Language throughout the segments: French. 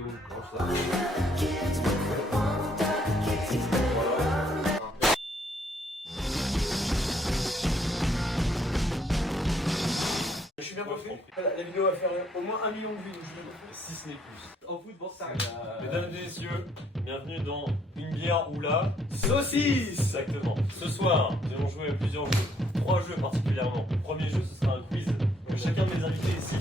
où quand ça... Je suis bien coiffé. La vidéo va faire au moins 1 million de vues. Si ce n'est plus. Au foot, bon, ça Mesdames et messieurs, bienvenue dans Une bière ou la saucisse. Exactement. Ce soir, nous allons jouer à plusieurs jeux. 3 jeux particulièrement. Le premier jeu, ce sera un quiz que chacun de mes invités ici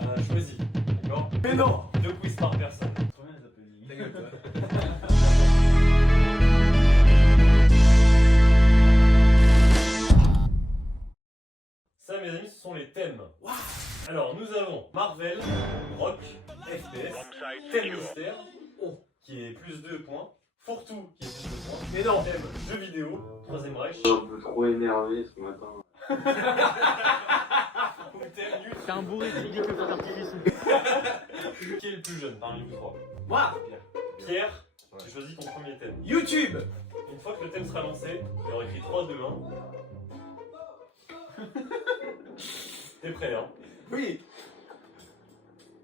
a choisi. D'accord? Mais non. 2 quiz par personne. Trop bien les applaudissements. Ta gueule, toi. Ça, mes amis, ce sont les thèmes. Alors, nous avons Marvel, Rock, FPS, thème mystère, qui est plus 2 points, Fourre-tout, qui est plus 2 points, Mais non. thème jeux vidéo, Troisième Reich, Je suis un peu trop énervé ce matin. ou thème YouTube. T'es un bourré, tu dis que faire d'artifice. Qui est le plus jeune parmi vous trois? Moi. Pierre, tu choisis ton premier thème. YouTube. Une fois que le thème sera lancé, il y aura écrit 3, 2, 1. T'es prêt, hein? Oui.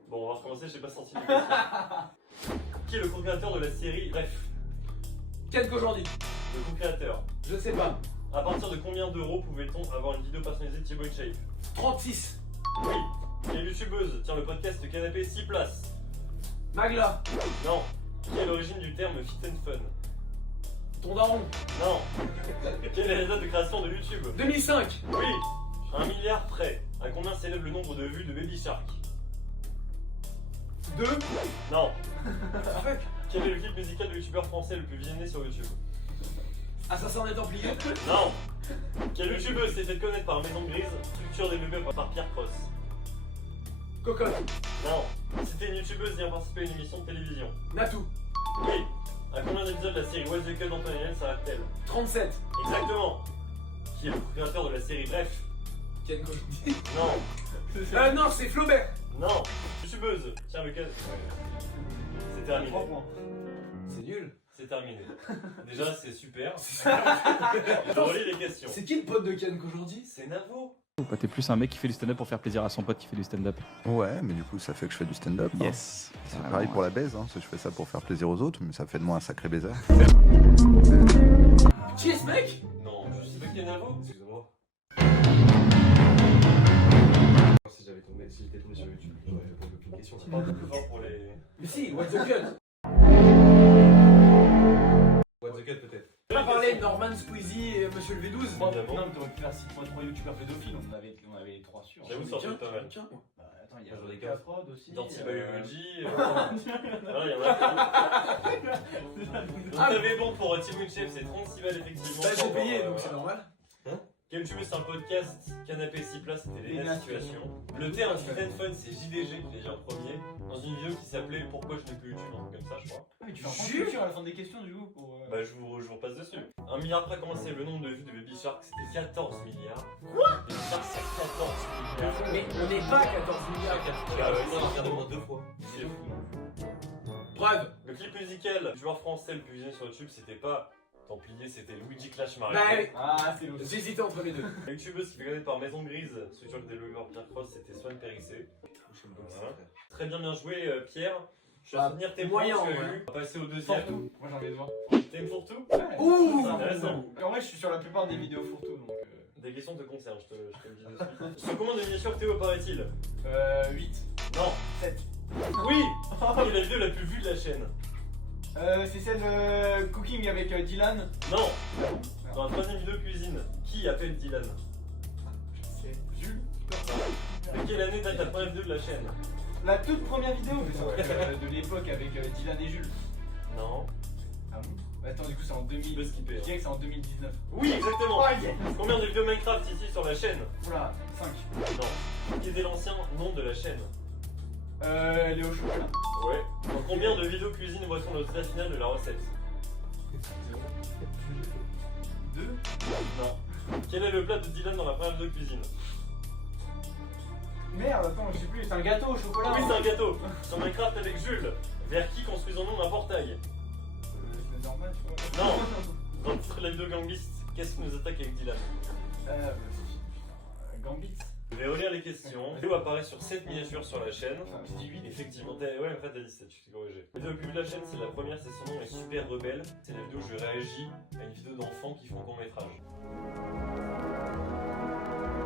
Bon, on va recommencer, j'ai pas sorti les questions. Qui est le co-créateur de la série Bref? Ken qu'aujourd'hui. Le co-créateur. Je ne sais pas. À partir de combien d'euros pouvait-on avoir une vidéo personnalisée de Thibaut InShape? 36. Oui. Quelle youtubeuse tient le podcast Canapé 6 places? Magla. Non. Qui est l'origine du terme fit and fun? Ton daron. Non. Quelle est la date de création de YouTube? 2005. Oui. 1 milliard près. À combien s'élève le nombre de vues de Baby Shark? 2. Non. Fuck. Quel est le clip musical de youtubeur français le plus visionné sur YouTube? Assassin des Templiers. Non. Quelle youtubeuse s'est fait connaître par Maison Grise, structure développée par Pierre Cross? Cocotte. Non. C'était une youtubeuse ayant participé à une émission de télévision? Natou. Oui. À combien d'épisodes la série What's the Cut d'Antoine s'arrête-t-elle? 37. Exactement. Qui est le créateur de la série Bref? Ken qu'aujourd'hui. Non. Non, c'est Flaubert. Non. Youtubeuse. Tiens, lequel? C'est terminé. 3 points. C'est nul. C'est terminé. Déjà, c'est super. Je relis les questions. C'est qui le pote de Ken qu'aujourd'hui? C'est Navo. T'es plus un mec qui fait du stand-up pour faire plaisir à son pote qui fait du stand-up. Ouais, mais du coup, ça fait que je fais du stand-up. hein. Yes. C'est pareil pour la baise, hein, parce que je fais ça pour faire plaisir aux autres, mais ça fait de moi un sacré baiser. Qui est ce mec? Non, je sais pas qui est Navo. Excusez-moi. Si j'étais tombé sur YouTube, j'aurais répondu aucune question. Tu parles plus fort pour les. Mais si, What the Cut. What the Cut peut-être. On va parler de Norman, Squeezie et Monsieur le V12. Non, d'abord. Non, mais t'aurais pu faire 6.3 youtubeurs pédophiles, on avait les 3 sûrs. J'avoue, ça aurait été pas mal. Tiens. Bah attends, il y a J'en ai Rebecca quatre. Prod aussi. Dirty Biology. Voilà, il y en a. Donc, t'avais bon pour Team Chef, c'est 36 balles effectivement. Bah j'ai payé donc c'est normal. Quel youtubeur c'est un podcast Canapé 6 places, c'était les situations. Le terme fit and fun, c'est JDG que j'ai dit en premier, dans une vidéo qui s'appelait Pourquoi je n'ai plus YouTube, un truc comme ça, je crois. Ah, mais tu fais un point de culture à la fin des questions du coup pour. Bah, je vous repasse dessus. 1 milliard après, comment c'est le nombre de vues de Baby Shark? C'était 14 milliards. Quoi? Baby Shark, c'est 14 milliards. Mais on n'est pas 14 milliards. Ah ouais, non, regardez-moi 2 fois. C'est fou. Preuve. Le clip musical du joueur français le plus visionné sur YouTube, c'était pas Templier, c'était Luigi Clash Bah Mario. oui. Ah, c'est l'autre. J'hésitais entre les deux. La youtubeuse qui fait connaître par Maison Grise, structure de développeur Pierre Cross, c'était Swan Périssé. Voilà. Très bien joué, Pierre. Je vais Bah, soutenir tes moyen, points, tu as ouais. eu. On va passer au deuxième. Fourre-tout. Moi j'ai envie de voir. T'aimes Fourre-tout? Ouh. C'est intéressant. En vrai, je suis sur la plupart des vidéos fourre-tout donc. Des questions te concernent, je te le dis dessus. Sur combien de miniatures Théo paraît-il? 8. Non. 7. Oui. C'est la vidéo la plus vue de la chaîne. C'est celle Cooking avec Dylan. Non. Dans la troisième vidéo cuisine, qui appelle Dylan? C'est Jules. De quelle année date la première vidéo de la chaîne? La toute première vidéo de l'époque avec Dylan et Jules. Non. Ah bon? Attends, du coup c'est en Tu 2000. peux skipper. Je dirais que c'est en 2019. Oui, exactement. Oh yeah. Combien de vidéos Minecraft ici sur la chaîne? Oula, 5. Non. Qui était l'ancien nom de la chaîne? Léo Chocolat. Ouais. Dans combien de vidéos cuisine voit-on le résultat final de la recette? 2. Non. Quel est le plat de Dylan dans la première vidéo cuisine? Merde, attends, je sais plus, c'est un gâteau au chocolat. Oui, c'est un gâteau. Sur Minecraft avec Jules. Vers qui construisons-nous un portail? C'est normal, tu vois. Non. Dans le titre de la vidéo Gang Beast, qu'est-ce qui nous attaque avec Dylan? Gambit. Je vais relire les questions. La vidéo apparaît sur 7 miniatures sur la chaîne. J'ai dit 8. Effectivement, ouais, mais en fait, t'as dit 7, je t'ai corrigé. La vidéo la plus vue de la chaîne, c'est la première, c'est son nom est Super Rebelle. C'est la vidéo où je réagis à une vidéo d'enfants qui font court métrage.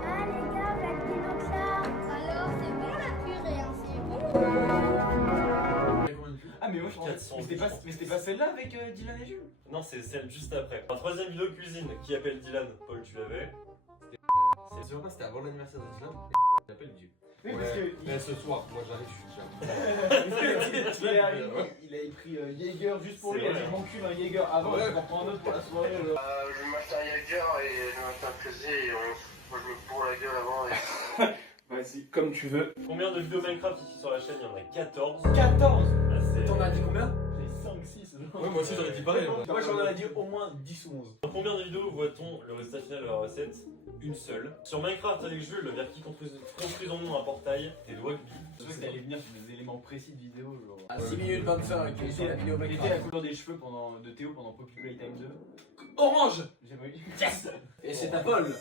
Ah les gars, la Pinoxar. Alors c'est bon la purée, hein, c'est bon. Ah mais moi je pensais. 400, Mais c'était pas celle-là avec Dylan et Jules. Non, c'est celle juste après. La troisième vidéo cuisine qui appelle Dylan. Paul, tu l'avais. C'est sûr pas, c'était avant l'anniversaire de Dylan. J'appelle Dieu. Oui, parce que. Mais ce soir, moi j'arrive, je suis déjà. Il a pris Jaeger juste pour C'est lui, il a vrai, dit hein. je m'encule un Jaeger avant, Ouais. je vais en prendre un autre pour la soirée. Je m'achète un Jaeger et je m'achète un plaisir et moi je me bourre la gueule avant et... Vas-y, comme tu veux. Combien de vidéos Minecraft ici sur la chaîne? Il y en a 14. 14. Ah, c'est- T'en as dit combien? J'ai 5, 6. Ouais, moi aussi j'aurais dit pareil. Moi j'en ai dit au moins 10 ou 11. Dans combien de vidéos voit-on le résultat final de la recette? Une seule. Sur Minecraft avec Jules, vers qui construisons-nous un portail? T'es le Wagby. Je sais que t'allais venir sur des éléments précis de vidéo. Genre. À 6 minutes 25, Quelle sur la vidéo était la Minecraft. couleur des cheveux de Théo pendant Poppy Playtime 2? Orange! J'ai pas eu. Yes! Et c'est ta Paul!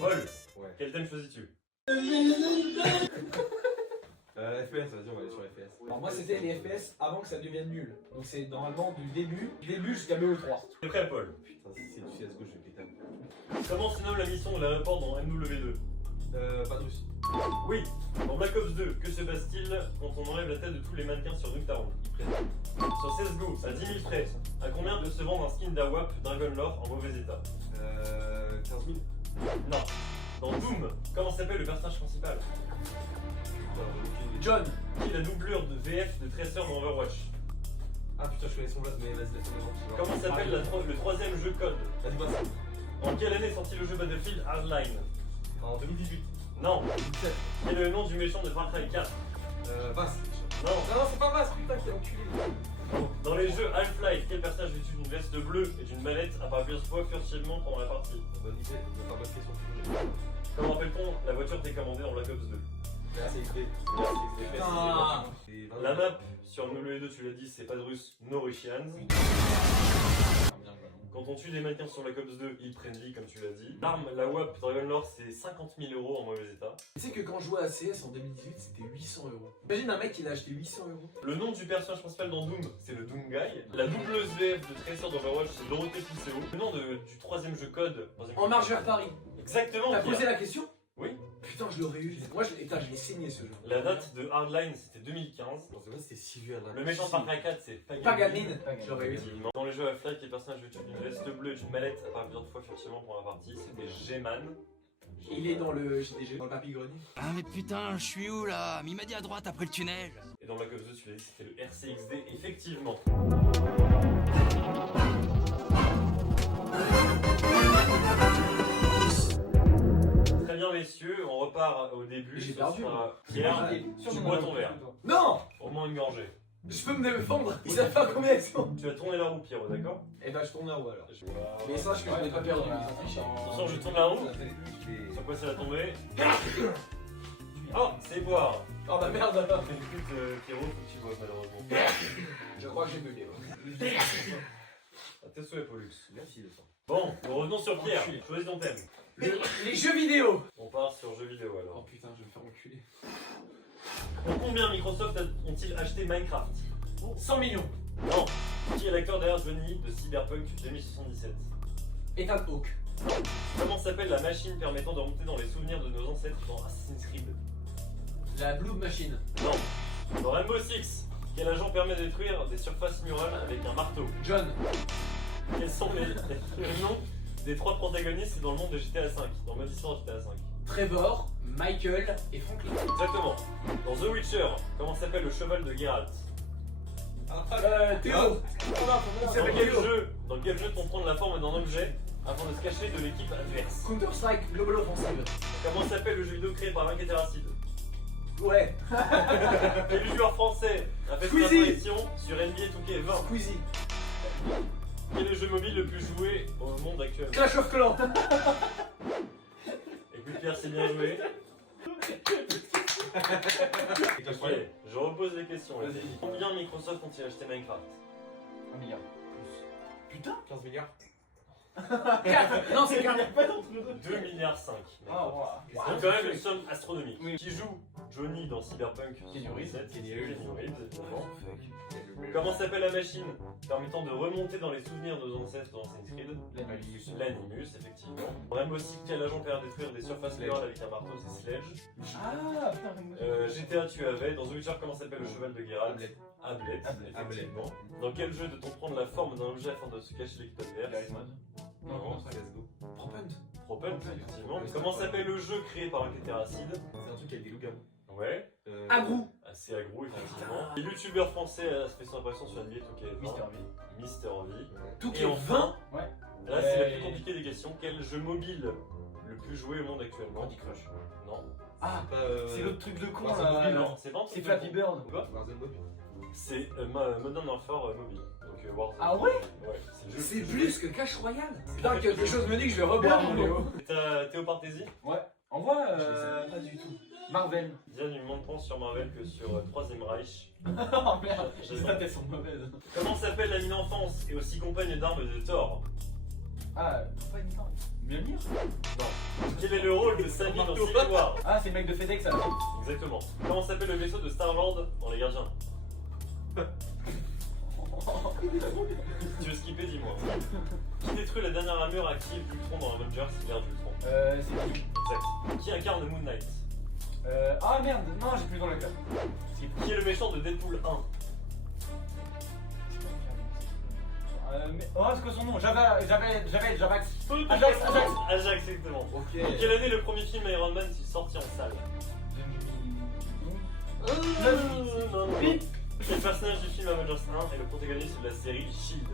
Paul, Ouais. quel thème choisis-tu? FPS, vas-y, on va aller sur FPS. Alors moi c'était les FPS avant que ça devienne nul. Donc c'est normalement du début jusqu'à BO3. T'es prêt, Paul? Putain, si c'est du CSGO, je vais péter. Comment se nomme la mission de l'aéroport dans MW2? Pas de russe. Oui. Dans Black Ops 2, que se passe-t-il quand on enlève la tête de tous les mannequins sur Nuketown? Sur CSGO, à 10 000 frais, à combien peut se vendre un skin d'AWAP Dragonlore en mauvais état? 15 000. Non. Dans Doom, comment s'appelle le personnage principal? John. Qui est la doublure de VF de Tracer dans Overwatch? Ah putain, je connais son blaze, mais vas-y, laisse-moi devant. Comment s'appelle le troisième jeu Code? Vas-y, passe. En quelle année est sorti le jeu Battlefield Hardline? En 2018. Non. 2017. Quel est le nom du méchant de Far Cry 4? Basse. Non. Non, c'est pas basse, putain, quel enculé. Dans les jeux Half-Life, quel personnage vêtu d'une veste bleue et d'une manette apparaît plusieurs fois furtivement pendant la partie? Bonne idée, bonne question. Comment appelle-t-on la voiture télécommandée dans Black Ops 2? Merci, XD. Putain. La map sur MW2, tu l'as dit, c'est pas de russe, no Russians. Quand on tue des mannequins sur Black Ops 2, ils prennent vie, comme tu l'as dit. L'arme, la WAP Dragonlore, c'est 50 000 € en mauvais état. Tu sais que quand je jouais à CS en 2018, c'était 800 €. Imagine un mec qui a acheté 800 €. Le nom du personnage principal dans Doom, c'est le Doom Guy. La doubleuse VF de Tracer d'Overwatch, c'est Dorothée Pousseau. Le nom du troisième jeu Code. En marche vers Paris. Exactement. T'as Pierre. posé la question? Oui. Putain, je l'aurais eu. Moi, je l'ai saigné ce jeu. La date de Hardline, c'était 2015. Non, c'est vrai, c'était si vieux là. Le méchant de Far Cry 4, c'est Paganine. Je l'aurais eu. Effectivement. Dans les jeux Half-Life, les personnages vêtus d'une veste bleue et d'une mallette apparaissent plusieurs fois furtivement pendant la partie. C'était G-Man. Il est dans le JDG, dans le papy grenier. Ah mais putain, je suis où là? Mais il m'a dit à droite après le tunnel. Et dans Black Ops 2, tu l'as dit, c'était le RCXD, effectivement. Très bien, messieurs, on repart au début. J'ai Ce perdu, sera moi. Pierre, tu bois ton verre. Non! Au moins une gorgée. Je peux me défendre. Ils savent pas combien ils sont. Tu vas tourner la roue, Pierrot, d'accord? Eh ben, je tourne la roue alors. Je- Mais sache que je n'ai pas perdu. Attention, je tourne la roue. Sur quoi ça va tomber? Oh, c'est boire. Oh bah merde. Écoute, Pierrot, faut que tu bois, malheureusement. Je crois que j'ai bugué. À tes souhaits, Pollux. Merci le sang. Bon, revenons sur Pierre. Choisis ton thème. Les jeux vidéo. On part sur jeux vidéo Oh alors. putain, je vais me faire enculer. Pour combien Microsoft ont-ils acheté Minecraft? 100 millions. Non. Qui est l'acteur derrière Johnny de Cyberpunk 2077? Ethan Hawke. Comment s'appelle la machine permettant de remonter dans les souvenirs de nos ancêtres dans Assassin's Creed? La Blue Machine. Non. Dans Rainbow Six, quel agent permet de détruire des surfaces murales avec un marteau? John. Quels sont les noms des 3 protagonistes dans le monde de GTA V, dans le mode histoire de GTA V? Trevor, Michael et Franklin. Exactement. Dans The Witcher, comment s'appelle le cheval de Geralt? Théo. Dans quel jeu peut-on prendre la forme d'un objet afin de se cacher de l'équipe adverse? Counter-Strike Global Offensive. Comment s'appelle le jeu vidéo créé par Marc Terracid? Ouais. Quel joueur français a fait son Squeezie. apparition sur NBA 2K20? Squeezie. Quel est le jeu mobile le plus joué au monde actuellement? Clash of Clans. Écoute Pierre, c'est bien joué. Ok, je repose les questions. Les amis. Combien Microsoft ont-ils acheté Minecraft? 1 milliard. Putain. 15 milliards. 4. Non, c'est 4. Pas d'entre deux. 2 milliards 5. Ah, voilà. C'est quand même une somme astronomique. Oui. Qui joue Johnny dans Cyberpunk Keanu Reeves. 77, Keanu Keanu Reeves, évidemment. Fuck. Comment s'appelle la machine permettant de remonter dans les souvenirs de nos ancêtres dans Assassin's Creed? L'Animus, effectivement. Rainbow Six, quel agent peut détruire des surfaces murales avec un marteau? C'est Sledge. Ah, putain, GTA, tu avais. Dans The Witcher, comment s'appelle le cheval de Geralt? Hamlet. Effectivement. Dans quel jeu doit-on prendre la forme d'un objet afin de se cacher l'équipe adverse? Non, ça, let's go. Propent. Propel, effectivement. Comment s'appelle le jeu créé par un Tétéracide? C'est un truc avec des loups-garous. Ouais. Agrou. Assez agro, effectivement. Les youtubeurs français a fait son apparition sur NBA 2K20. Mister V. Tout qui Et est enfin, 20. là c'est la plus compliquée des questions. Quel jeu mobile le plus joué au monde actuellement? Candy Crush. Non. Ah, c'est l'autre truc de con Warzone là. mobile, Non, c'est pas un truc C'est de Flappy con. Bird. Quoi? Warzone mobile. C'est Modern Warfare mobile. Donc Warzone. Ah ouais? Ouais, c'est le jeu. C'est plus que Cash Royale. Putain, quelque chose me dit que je vais reboire mon Léo. T'as Théo Partesi? Envoie pas du tout. Marvel. Diane lui moins de points sur Marvel que sur 3ème Reich. Oh merde, J'ai les stats elles sont mauvaises. Comment s'appelle la mine enfance et aussi compagne d'armes de Thor? Ah, pas une temps. Mjolnir? Quel est le rôle de Sami dans Civil War? Ah, c'est le mec de FedEx ça. Exactement. Comment s'appelle le vaisseau de Star-Lord dans Les Gardiens? Tu veux skipper, dis-moi. Qui détruit la dernière armure active d'Ultron dans Avengers, l'ère d'Ultron? C'est qui? Exact. Qui incarne Moon Knight? Ah merde, non, j'ai plus dans le club. Qui est le méchant de Deadpool 1? Oh, c'est quoi son nom? Javax. Ajax. Ajax, exactement. Ok. En quelle année le premier film Iron Man est sorti en salle? Non. Quel personnage du film Avengers 1 est le protagoniste de la série Shield?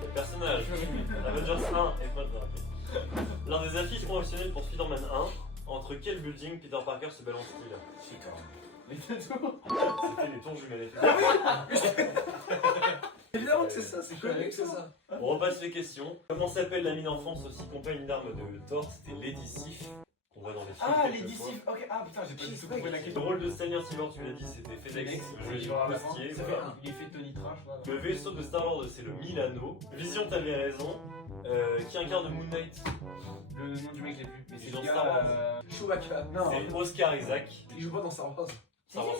Le personnage du film Avengers 1 est pas l'un des affiches promotionnelles pour Spider-Man 1. Entre quel building Peter Parker se balance-t-il? C'était les tours jumelles. Évidemment que c'est ça, c'est connu que c'est ça. On repasse les questions. Comment s'appelle la mine enfance aussi compagne d'armes de Thor? C'était Lady Sif, qu'on voit dans les films. Ah, quelquefois. les DC. Ok, ah putain, j'ai pas du tout compris la Le question. rôle de Stanley Silver, tu l'as dit, c'était FedEx, le jeu postier. Ça Voilà. fait il est fait Tony Trash. Voilà. Le vaisseau de Star-Lord, c'est le Milano. Vision, t'avais raison. Qui incarne Moon Knight? Le nom du mec, j'ai plus. Mais Il c'est joue dans bien, Star Wars. Chewbacca. Non, C'est Oscar Isaac. Il joue pas dans Star Wars. Star Wars,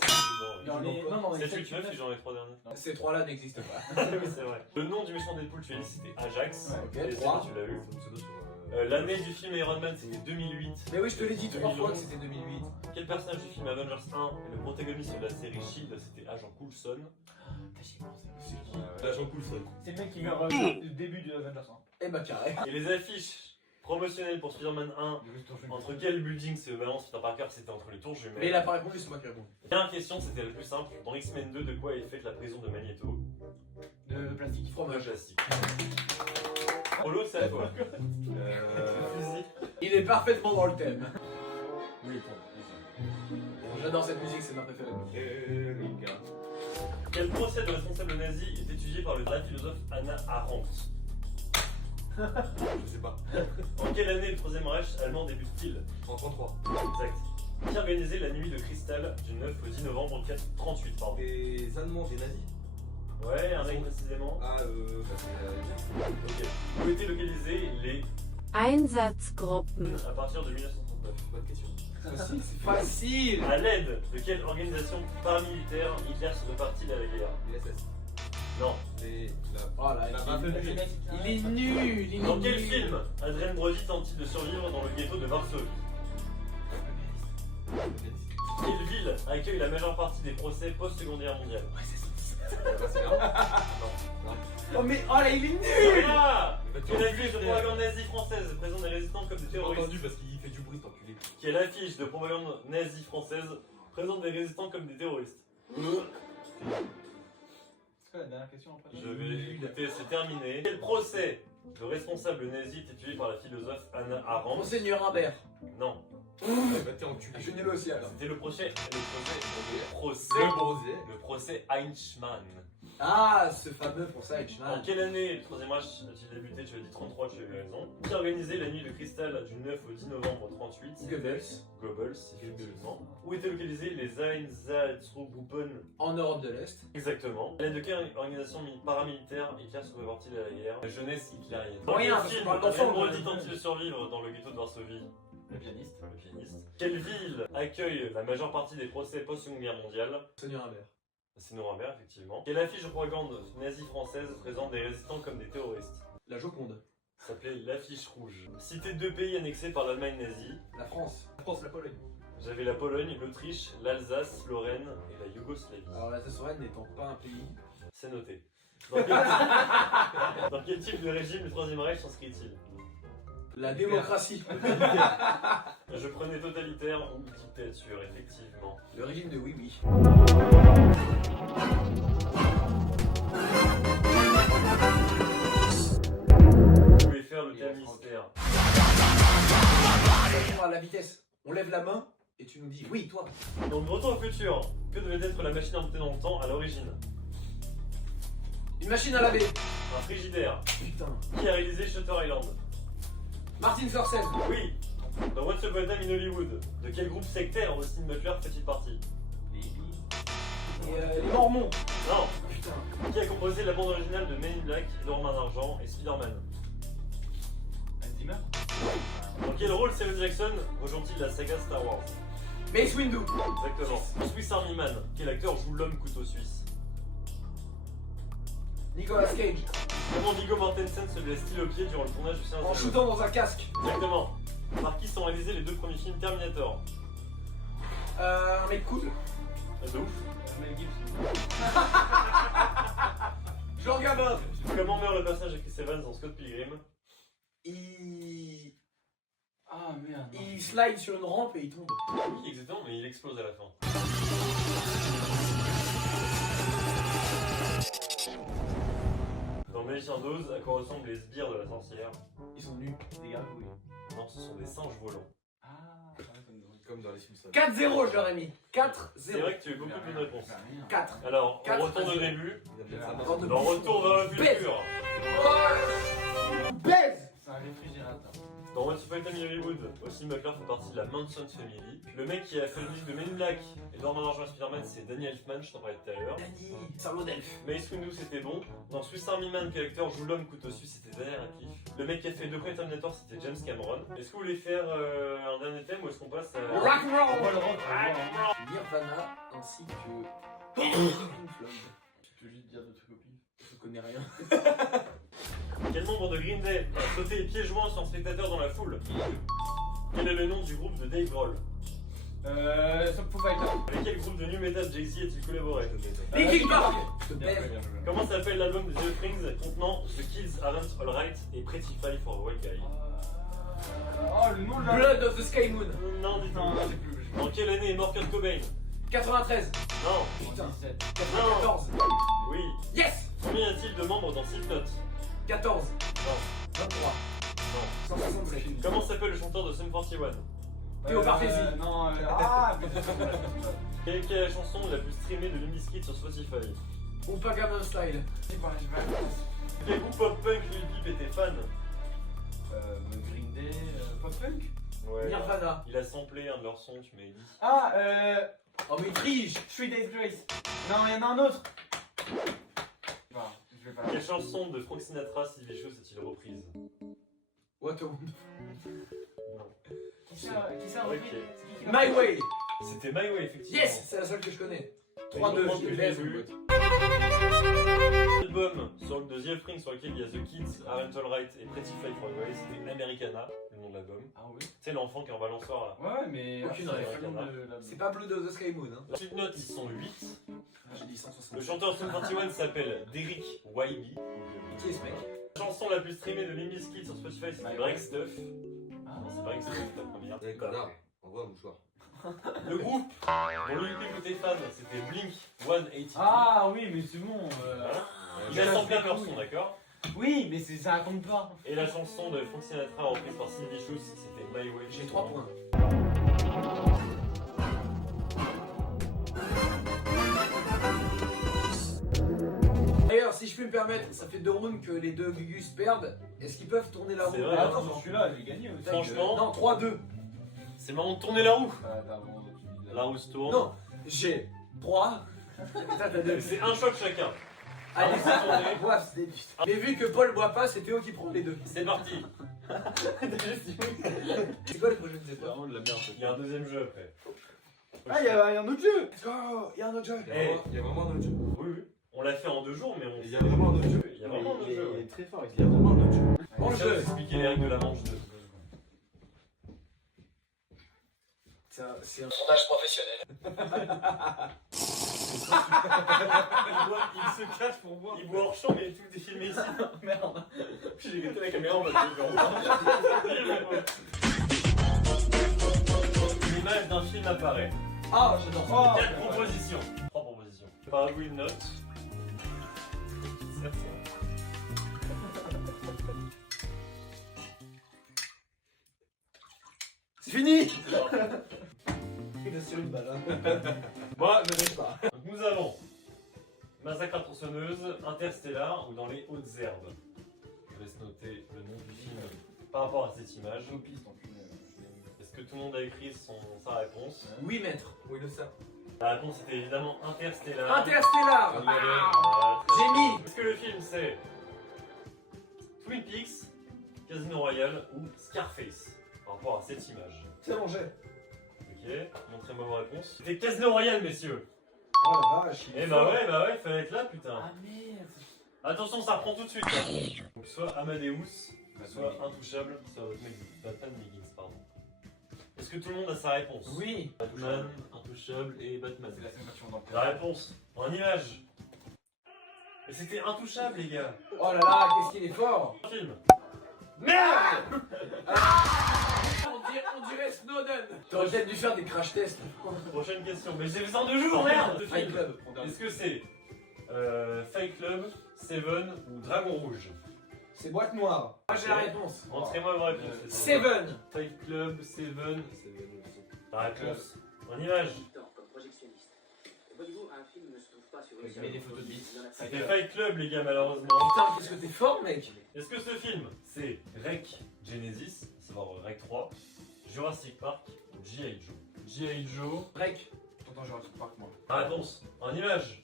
dans les. Non, dans les 7, 8, 9, il est dans les 3 derniers. Ces trois-là n'existent pas. Oui, c'est vrai. Le nom du méchant Deadpool, tu as dit, c'était Ajax. Ok, Et c'est 3. bon, tu l'as eu. L'année du film Iron Man, c'était 2008. Mais oui, je te l'ai dit 3 fois que c'était 2008. Quel personnage du film Avengers 1 est le protagoniste de la série Shield? C'était Agent Coulson. Agent Coulson. C'est le mec qui meurt au début du Avengers 1. Eh bah carré. Et les affiches promotionnelles pour Spider-Man 1, entre quel building se balance Peter Parker? C'était entre les tours jumelles. Mais il a pas répondu, c'est moi qui réponds. Dernière question, c'était la plus simple. Dans X-Men 2, de quoi est faite la prison de Magneto? De plastique. De Fromage. plastique. Polo, c'est à toi. Fusil. Il est parfaitement dans le thème. J'adore cette musique, c'est ma préférée. Quel procès de responsable nazi est étudié par la philosophe Hannah Arendt? Je sais pas. En quelle année le Troisième Reich allemand débute-t-il? En 33. Exact. Qui a organisé la nuit de cristal du 9 au 10 novembre 1938, pardon? Des Allemands, des nazis. Ouais, un mec précisément. Ah, bah c'est Ok. Où étaient localisés les Einsatzgruppen. à partir de 1939? bonne question. Facile, c'est facile. À l'aide de quelle organisation paramilitaire Hitler se repartit à la guerre? L'SS. Non. C'est la. Oh là, il est Il nul. Il est Dans quel nul. film Adrien Brody tente-t-il de survivre dans le ghetto de Varsovie? Quelle ville accueille la majeure partie des procès post-seconde guerre mondiale? Ouais, c'est ça. Oh mais oh là il est nul. Ah Quelle affiche de propagande nazie française présente des résistants comme des J'ai pas terroristes? entendu parce qu'il fait du bruit, cet enculé. Quelle affiche de propagande nazie française présente des résistants comme des terroristes? C'est quoi la dernière question après? Je vais écouter, c'est terminé. Quel procès de responsable nazi est étudié par la philosophe Hannah Arendt? Monseigneur Imbert. Non. Bah t'es enculé. Je n'ai le aussi alors. C'était le procès Le procès Eichmann. Ah, ce fameux pour ça, En Eichmann. quelle année le troisième match a-t-il débuté? Tu as dit 33, tu as eu raison. Qui a organisé la nuit de cristal du 9 au 10 novembre 38? Goebbels. Goebbels, effectivement. Où étaient localisés les Einsatzgruppen? En Europe de l'Est. Exactement. À l'aide de quelle organisation paramilitaire Hitler se parti de la guerre? La jeunesse hitlérienne. Rien, Quel parce qu'on film parle d'enfants, Raymond on tente-t-il de survivre dans le ghetto de Varsovie? Le pianiste. Le pianiste. Quelle ville accueille la majeure partie des procès post-Seconde Guerre mondiale? Sonia Humbert. C'est Nuremberg, effectivement. Quelle affiche de propagande nazie française présente des résistants comme des terroristes? La Joconde. Ça s'appelait l'affiche rouge. Cité deux pays annexés par l'Allemagne nazie. La France. La France, la Pologne. J'avais la Pologne, l'Autriche, l'Alsace, Lorraine et la Yougoslavie. Alors la Lorraine n'étant pas un pays. C'est noté. Dans quel type de régime le Troisième Reich s'inscrit-il? La démocratie. Je prenais totalitaire ou dictature, effectivement. Le régime de oui oui. Vous pouvez faire le thème mystère. À la vitesse. On lève la main et tu nous dis oui toi. Donc retour au futur. Que devait être la machine à remonter dans le temps à l'origine? Une machine à laver. Un frigidaire. Putain. Qui a réalisé Shutter Island? Martin Scorsese. Oui. Dans Once Upon a Time in Hollywood, de quel groupe sectaire Austin Butler fait-il partie? Les hippies. Et les Mormons. Non. Putain. Qui a composé la bande originale de Men in Black, Dorman d'Argent et Spider-Man? Hans Zimmer. Dans quel rôle Samuel Jackson rejoint-il la saga Star Wars? Mace Windu. Exactement. Dans Swiss Army Man, quel acteur joue l'homme couteau suisse? Nicolas Cage. Comment Viggo Mortensen se blesse-t-il au pied durant le tournage du Seigneur En des Anneaux? shootant dans un casque. Exactement. Par qui sont réalisés les deux premiers films Terminator? Un mec cool. De ouf. Mel Gibson. Jean Gabin. Comment meurt le personnage de Chris Evans dans Scott Pilgrim? Il Ah merde. il slide sur une rampe et il tombe. Oui, exactement, mais il explose à la fin. Dans Magicien d'Oz, à quoi ressemblent les sbires de la sorcière? Ils sont nus. Des gargouilles. Non, ce sont des singes volants. Ah, comme dans les Simpsons. 4-0 je leur ai mis. 4-0. C'est vrai que tu as eu beaucoup plus de réponses. 4. Alors, on 4 retourne à au 0. début. Bande de On retourne vers le Baise. futur. Baise. C'est un réfrigérateur. Dans Once Upon a Time in Hollywood, Austin Butler fait partie de la Manson Family. Le mec qui a fait le musique de Men in Black et Dorman d'Argent et Spider-Man, c'est Danny Elfman, je t'en parlais tout à l'heure. Danny, cerveau d'elfe. Mace Windu, c'était bon. Dans Swiss Army Man, quel acteur joue l'homme couteau suisse, c'était Daniel Radcliffe. Le mec qui a fait deux premiers Terminator, c'était James Cameron. Est-ce que vous voulez faire un dernier thème ou est-ce qu'on passe à... Rock'n'roll. On va le rendre. Nirvana ainsi que Pink Floyd. Tu peux juste dire de trucs au pif. Je connais rien. Quel membre de Green Day a sauté les pieds joints sur un spectateur dans la foule? Quel est le nom du groupe de Dave Grohl? Foo Fighters. Avec quel groupe de new metal Jay-Z a-t-il collaboré? Linkin Park. Je te Bien joué, baise. bien joué. Comment s'appelle l'album de The Springs contenant The Kids Aren't Alright et Pretty Fly for a White Guy? Oh, le nom de la... Blood of the Sky Moon. Non, du tout. Non, c'est plus. En quelle année est mort Kurt Cobain? 93. Non. Putain. 17. 94. Oui. Yes. Combien y a-t-il de membres dans Slipknot? 14. Non. 23. Non. 167. Comment s'appelle le chanteur de Sum 41? Théo Parfésie. Non, ah, Quelle est la chanson la plus streamée de Limp Bizkit sur Spotify? Oompa Gangnam Style. c'est pas, je vais aller. Quel groupe pop-punk Lil Peep était fan? Green Day, Pop Punk. Ouais. Nirvana. Il a samplé un de leurs sons, tu m'avais dit. Ah, Oh mais il triche. 3 Days Grace. Non, il y en a un autre. Voilà, je vais pas. Quelle chanson de Frank Sinatra, Sylvie Chou, a-t-il reprise? What a wonderful. Non. Qui ça repris? Ok. C'est qui l'a My repris? Way. C'était My Way, effectivement. Yes. C'est la seule que je connais. Mais 3-2. comment Je tu les l'as baise, mon vu? pote. L'album sur The Offspring sur lequel il y a The Kids, Aren't Alright et Pretty Fly for a White Guy, c'était Americana, le nom de l'album. Ah oui. Tu sais, l'enfant qui est en balançoire là. Ouais, mais. Aucune Ah, rêve. c'est le nom de l'album. C'est pas Blood of the Sky Moon. Hein. La Slipknot, ils sont 8. J'ai dit 160. Le chanteur de Sum 41 s'appelle Derek Wyby. Qui est ce mec? La chanson la plus streamée de Limp Bizkit sur Spotify, c'était Break Stuff. Ah, Non, c'est Break Stuff, ta première. Eh, connard, envoie un mouchoir. Le groupe dont Lil Peep était fan, c'était Blink 182. Ah oui, mais c'est bon. Voilà. Il a samplé leur son, d'accord? Oui, mais ça raconte pas. Et la chanson de Frank Sinatra reprise par Sylvie Chou, c'était My Way. J'ai 3 points. D'ailleurs, si je puis me permettre, ça fait 2 rounds que les deux Gugus perdent. Est-ce qu'ils peuvent tourner la roue? C'est vrai, Ah, hein. attends, Celui-là, il est gagné aussi. Franchement. Non, 3-2. C'est marrant de tourner la roue. Ah, t'as vraiment- tu dis La roue se tourne. Non, j'ai 3. C'est un choc chacun. Allez, c'est tourné. bois, c'est des bites. Mais vu que Paul boit pas, c'est Théo qui prend les deux. C'est parti. C'est quoi le prochain étape? vraiment de la merde. Il y a un deuxième jeu après. Ah, il y a un autre jeu. Let's go, il y a un autre jeu. Il y a vraiment un autre jeu. Oui, oui. On l'a fait en 2 jours, mais on. Il y a vraiment un autre jeu. Il y a vraiment un autre jeu. Il Ouais. est très fort. Il y a vraiment un autre jeu. Bon Ça, jeu. vous expliquer les règles de la manche 2. C'est un sondage professionnel. Il se cache pour voir. Il boit hors champ, mais tout est filmé ici. Merde. J'ai gâté la caméra en mode. L'image d'un film apparaît. Ah, j'adore ça. 4 propositions. 3 propositions. Par vous une note. C'est ça. C'est fini. Il est sur une balle. Moi, Ne lâche pas. donc nous avons Massacre à la tronçonneuse, Interstellar ou dans les hautes herbes. Je vous laisse noter le nom du film par rapport à cette image. Est-ce que tout le monde a écrit sa réponse? Oui, maître. Oui, le ça. La réponse était évidemment Interstellar. Interstellar. Voilà. J'ai mis. Est-ce que le film c'est Twin Peaks, Casino Royale ou Scarface par rapport à cette image? C'est bon, j'ai. Ok, montrez-moi vos réponses. C'était Casino Royale, messieurs. Oh la vache. Eh bah ouais, fallait être là, putain. Ah merde. Attention, ça reprend tout de suite. Hein. Donc soit Amadeus, soit Intouchable, soit Batman Begins, pardon. Est-ce que tout le monde a sa réponse? Oui. Batman, Intouchable et Batman. C'est la semaine dans le La réponse en image. Mais c'était Intouchable, les gars. Oh là là, qu'est-ce qu'il est fort. Film. Merde. On dirait Snowden. T'aurais peut-être dû faire des crash tests. Prochaine question. Mais j'ai fait ça en 2 jours, merde. Ce Fight film. Club. Est-ce que c'est Fight Club, Seven ou Dragon Rouge? C'est boîte noire. Moi j'ai la réponse. Montrez-moi vos réponses. Seven. Fight Club, Seven. La réponse en image. Comme projectionniste. Voyez-vous, un film ne se trouve pas sur une met des photos de bites. C'était Fight Club, les gars, malheureusement. Putain, qu'est-ce que t'es fort, mec. Est-ce que ce film, c'est Rec Genesis, à savoir Rec 3, Jurassic Park ou G.I. Joe? G.I. Joe. Break. Attends, je Jurassic Park moi. La réponse en image.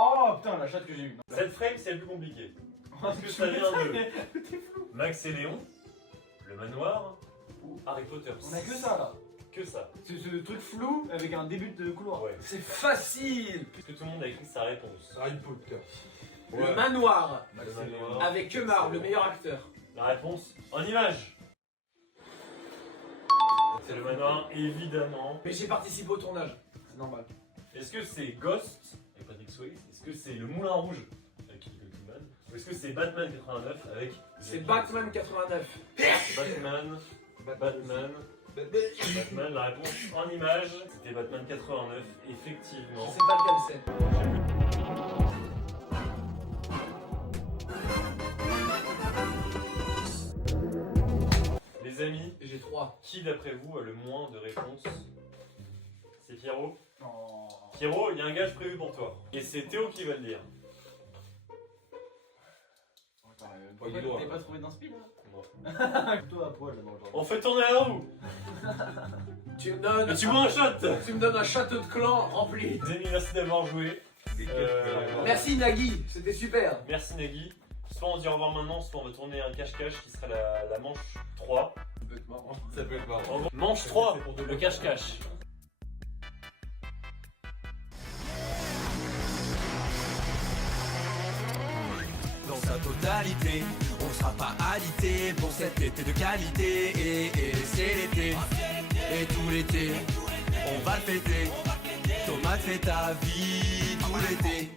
Oh putain, la chatte que j'ai eue. Cette frame, c'est le plus compliqué. Est-ce que ça vient de Max et Léon, Le Manoir ou Harry Potter? On a que ça là. Que ça. C'est ce truc flou avec un début de couloir. Ouais. C'est facile. Est-ce que tout le monde a écrit sa réponse? Harry Potter. Le manoir. Le Manoir. Avec Kemar, le meilleur acteur. La réponse en image. C'est Le Manoir, évidemment. Mais j'ai participé au tournage. C'est normal. Est-ce que c'est Ghost avec Patrick Swayze? Est-ce que c'est Le Moulin Rouge avec Nicole Kidman? Ou est-ce que c'est Batman 89 avec... C'est Batman 89. Batman, la réponse en image, c'était Batman 89, Je effectivement. sais pas lequel c'est. Les amis, J'ai 3. qui d'après vous a le moins de réponses? C'est Pierrot? Non. Pierrot, il y a un gage prévu pour toi. Et c'est Théo qui va le dire. Pourquoi t'as pas trouvé d'inspi là? Bon. Plutôt à poil là-bas. On fait tourner la roue. Tu me donnes. Et tu bois un shot. Tu me donnes un château de clan rempli. Les amis, merci d'avoir joué. Merci Nagui, c'était super. Merci Nagui. Soit on dit au revoir maintenant, soit on va tourner un cache-cache qui sera la manche 3. Ça peut être marrant. Ça peut être marrant. En gros, manche 3, le cache-cache. Dans sa totalité, on sera pas alité pour cet été de qualité. Et c'est l'été, et tout l'été, on va le fêter. Tomate fait ta vie tout l'été.